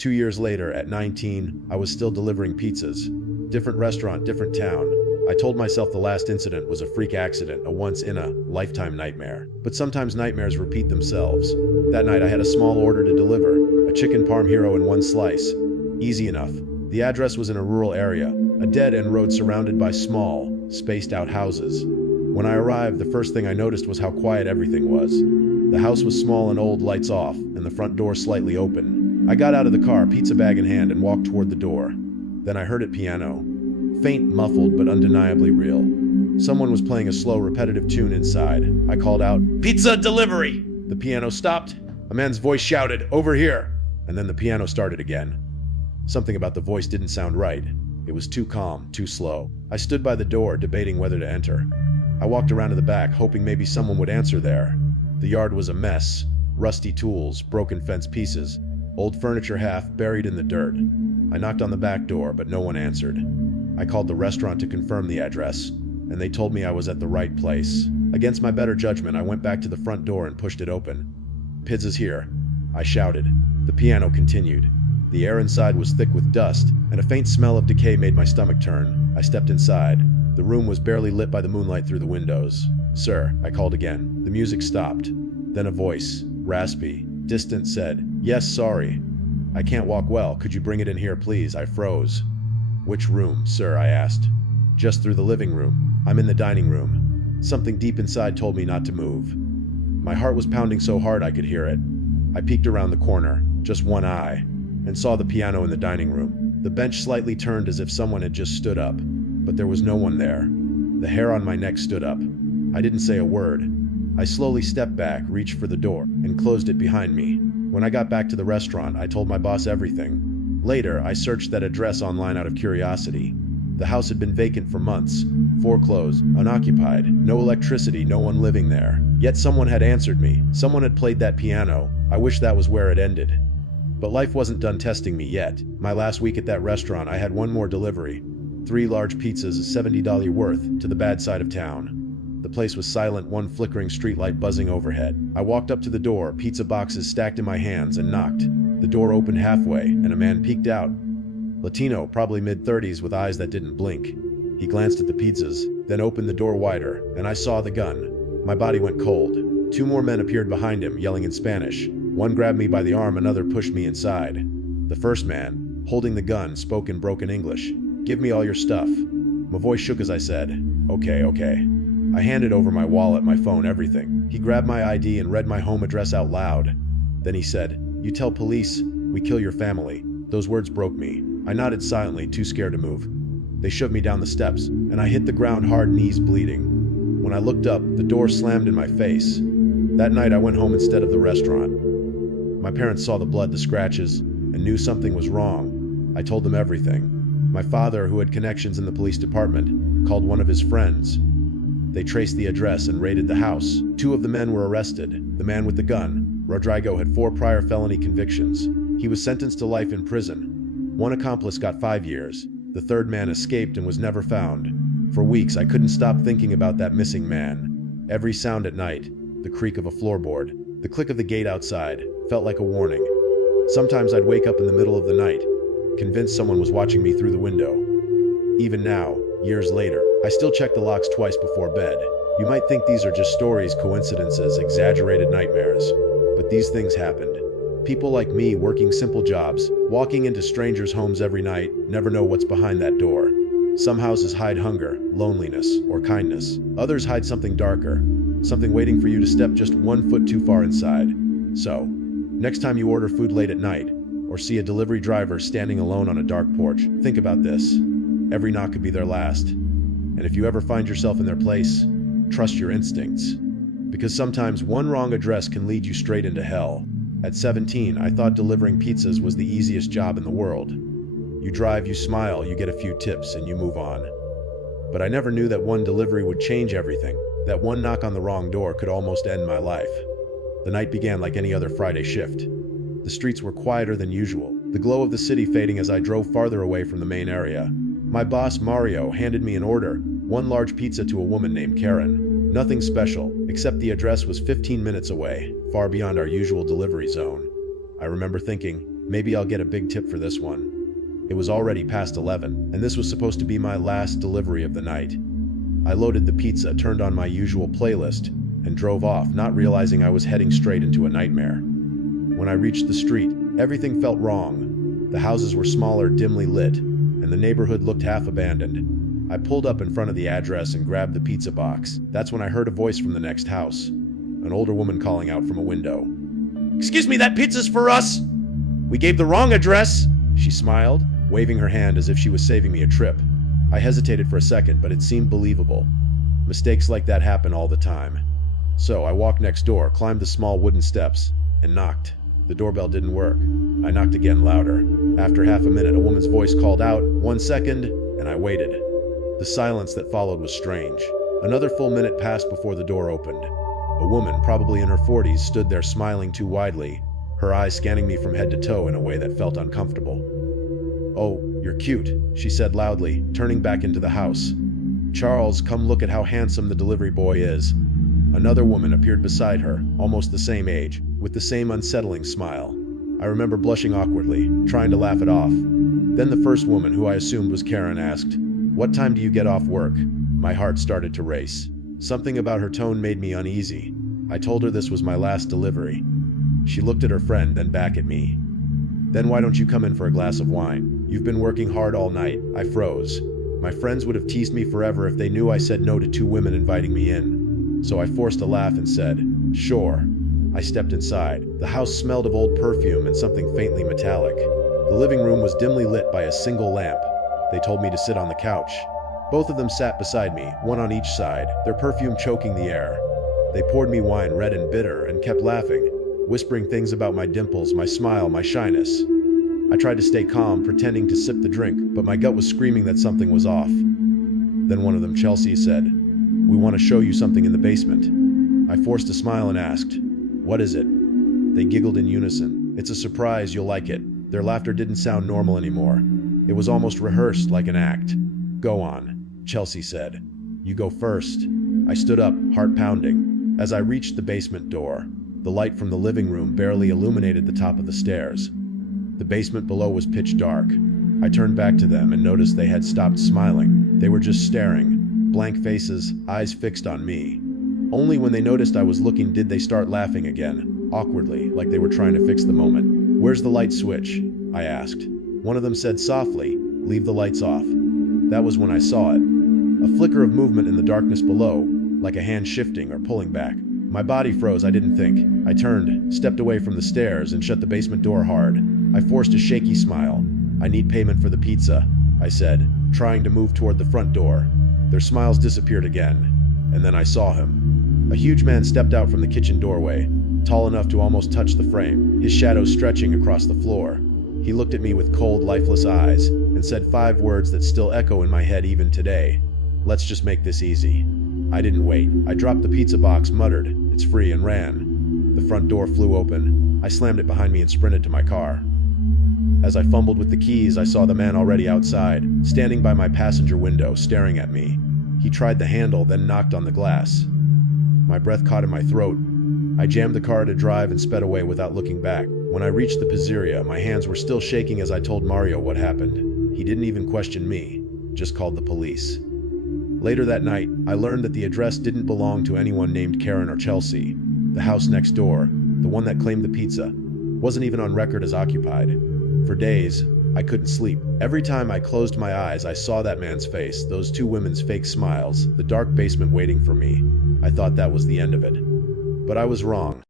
2 years later, at 19, I was still delivering pizzas. Different restaurant, different town. I told myself the last incident was a freak accident, a once-in-a-lifetime nightmare. But sometimes nightmares repeat themselves. That night I had a small order to deliver, a chicken parm hero in 1 slice. Easy enough. The address was in a rural area, a dead-end road surrounded by small, spaced-out houses. When I arrived, the first thing I noticed was how quiet everything was. The house was small and old, lights off, and the front door slightly open. I got out of the car, pizza bag in hand, and walked toward the door. Then I heard it piano. Faint, muffled, but undeniably real. Someone was playing a slow, repetitive tune inside. I called out, "Pizza delivery!" The piano stopped. A man's voice shouted, "Over here!" And then the piano started again. Something about the voice didn't sound right. It was too calm, too slow. I stood by the door, debating whether to enter. I walked around to the back, hoping maybe someone would answer there. The yard was a mess. Rusty tools, broken fence pieces, old furniture half buried in the dirt. I knocked on the back door, but no one answered. I called the restaurant to confirm the address, and they told me I was at the right place. Against my better judgment, I went back to the front door and pushed it open. "Pizza's here," I shouted. The piano continued. The air inside was thick with dust, and a faint smell of decay made my stomach turn. I stepped inside. The room was barely lit by the moonlight through the windows. "Sir," I called again. The music stopped. Then a voice, raspy, distant, said, "Yes, sorry. I can't walk well. Could you bring it in here, please?" I froze. "Which room, sir?" I asked. "Just through the living room. I'm in the dining room." Something deep inside told me not to move. My heart was pounding so hard I could hear it. I peeked around the corner, just one eye, and saw the piano in the dining room. The bench slightly turned as if someone had just stood up, but there was no one there. The hair on my neck stood up. I didn't say a word. I slowly stepped back, reached for the door, and closed it behind me. When I got back to the restaurant, I told my boss everything. Later, I searched that address online out of curiosity. The house had been vacant for months, foreclosed, unoccupied, no electricity, no one living there. Yet someone had answered me. Someone had played that piano. I wish that was where it ended. But life wasn't done testing me yet. My last week at that restaurant, I had one more delivery. 3 large pizzas, $70 worth, to the bad side of town. The place was silent, one flickering streetlight buzzing overhead. I walked up to the door, pizza boxes stacked in my hands, and knocked. The door opened halfway, and a man peeked out. Latino, probably mid-30s, with eyes that didn't blink. He glanced at the pizzas, then opened the door wider, and I saw the gun. My body went cold. 2 more men appeared behind him, yelling in Spanish. One grabbed me by the arm, another pushed me inside. The first man, holding the gun, spoke in broken English. "Give me all your stuff." My voice shook as I said, Okay. I handed over my wallet, my phone, everything. He grabbed my ID and read my home address out loud. Then he said, "You tell police, we kill your family." Those words broke me. I nodded silently, too scared to move. They shoved me down the steps, and I hit the ground hard, knees bleeding. When I looked up, the door slammed in my face. That night I went home instead of the restaurant. My parents saw the blood, the scratches, and knew something was wrong. I told them everything. My father, who had connections in the police department, called one of his friends. They traced the address and raided the house. 2 of the men were arrested. The man with the gun, Rodrigo, had 4 prior felony convictions. He was sentenced to life in prison. 1 accomplice got 5 years. The 3rd man escaped and was never found. For weeks, I couldn't stop thinking about that missing man. Every sound at night, the creak of a floorboard, the click of the gate outside, felt like a warning. Sometimes I'd wake up in the middle of the night, convinced someone was watching me through the window. Even now, years later, I still check the locks twice before bed. You might think these are just stories, coincidences, exaggerated nightmares. But these things happened. People like me, working simple jobs, walking into strangers' homes every night, never know what's behind that door. Some houses hide hunger, loneliness, or kindness. Others hide something darker, something waiting for you to step just 1 foot too far inside. So, next time you order food late at night, or see a delivery driver standing alone on a dark porch, think about this. Every knock could be their last. And if you ever find yourself in their place, trust your instincts. Because sometimes one wrong address can lead you straight into hell. At 17, I thought delivering pizzas was the easiest job in the world. You drive, you smile, you get a few tips, and you move on. But I never knew that one delivery would change everything. That one knock on the wrong door could almost end my life. The night began like any other Friday shift. The streets were quieter than usual, the glow of the city fading as I drove farther away from the main area. My boss, Mario, handed me an order, 1 large pizza to a woman named Karen. Nothing special, except the address was 15 minutes away, far beyond our usual delivery zone. I remember thinking, Maybe I'll get a big tip for this one. It was already past 11, and this was supposed to be my last delivery of the night. I loaded the pizza, turned on my usual playlist, and drove off, not realizing I was heading straight into a nightmare. When I reached the street, everything felt wrong. The houses were smaller, dimly lit, and the neighborhood looked half abandoned. I pulled up in front of the address and grabbed the pizza box. That's when I heard a voice from the next house, an older woman calling out from a window. "Excuse me, that pizza's for us! We gave the wrong address!" She smiled, waving her hand as if she was saving me a trip. I hesitated for a second, but it seemed believable. Mistakes like that happen all the time. So I walked next door, climbed the small wooden steps, and knocked. The doorbell didn't work. I knocked again, louder. After half a minute, a woman's voice called out, "1 second," and I waited. The silence that followed was strange. Another full minute passed before the door opened. A woman, probably in her 40s, stood there smiling too widely, her eyes scanning me from head to toe in a way that felt uncomfortable. "Oh, you're cute," she said loudly, turning back into the house. "Charles, come look at how handsome the delivery boy is." Another woman appeared beside her, almost the same age, with the same unsettling smile. I remember blushing awkwardly, trying to laugh it off. Then the first woman, who I assumed was Karen, asked, "What time do you get off work?" My heart started to race. Something about her tone made me uneasy. I told her this was my last delivery. She looked at her friend, then back at me. "Then why don't you come in for a glass of wine? You've been working hard all night." I froze. My friends would have teased me forever if they knew I said no to two women inviting me in. So I forced a laugh and said, "Sure." I stepped inside. The house smelled of old perfume and something faintly metallic. The living room was dimly lit by a single lamp. They told me to sit on the couch. Both of them sat beside me, one on each side, their perfume choking the air. They poured me wine, red and bitter, and kept laughing, whispering things about my dimples, my smile, my shyness. I tried to stay calm, pretending to sip the drink, but my gut was screaming that something was off. Then one of them, Chelsea, said, "We want to show you something in the basement." I forced a smile and asked, "What is it?" They giggled in unison. "It's a surprise, you'll like it." Their laughter didn't sound normal anymore. It was almost rehearsed, like an act. "Go on," Chelsea said. "You go first." I stood up, heart pounding. As I reached the basement door, the light from the living room barely illuminated the top of the stairs. The basement below was pitch dark. I turned back to them and noticed they had stopped smiling. They were just staring, blank faces, eyes fixed on me. Only when they noticed I was looking did they start laughing again, awkwardly, like they were trying to fix the moment. "Where's the light switch?" I asked. One of them said softly, "Leave the lights off." That was when I saw it. A flicker of movement in the darkness below, like a hand shifting or pulling back. My body froze, I didn't think. I turned, stepped away from the stairs, and shut the basement door hard. I forced a shaky smile. "I need payment for the pizza," I said, trying to move toward the front door. Their smiles disappeared again, and then I saw him. A huge man stepped out from the kitchen doorway, tall enough to almost touch the frame, his shadow stretching across the floor. He looked at me with cold, lifeless eyes, and said 5 words that still echo in my head even today. "Let's just make this easy." I didn't wait. I dropped the pizza box, muttered, "It's free," and ran. The front door flew open. I slammed it behind me and sprinted to my car. As I fumbled with the keys, I saw the man already outside, standing by my passenger window, staring at me. He tried the handle, then knocked on the glass. My breath caught in my throat. I jammed the car to drive and sped away without looking back. When I reached the pizzeria, my hands were still shaking as I told Mario what happened. He didn't even question me, just called the police. Later that night, I learned that the address didn't belong to anyone named Karen or Chelsea. The house next door, the one that claimed the pizza, wasn't even on record as occupied. For days, I couldn't sleep. Every time I closed my eyes, I saw that man's face, those 2 women's fake smiles, the dark basement waiting for me. I thought that was the end of it. But I was wrong.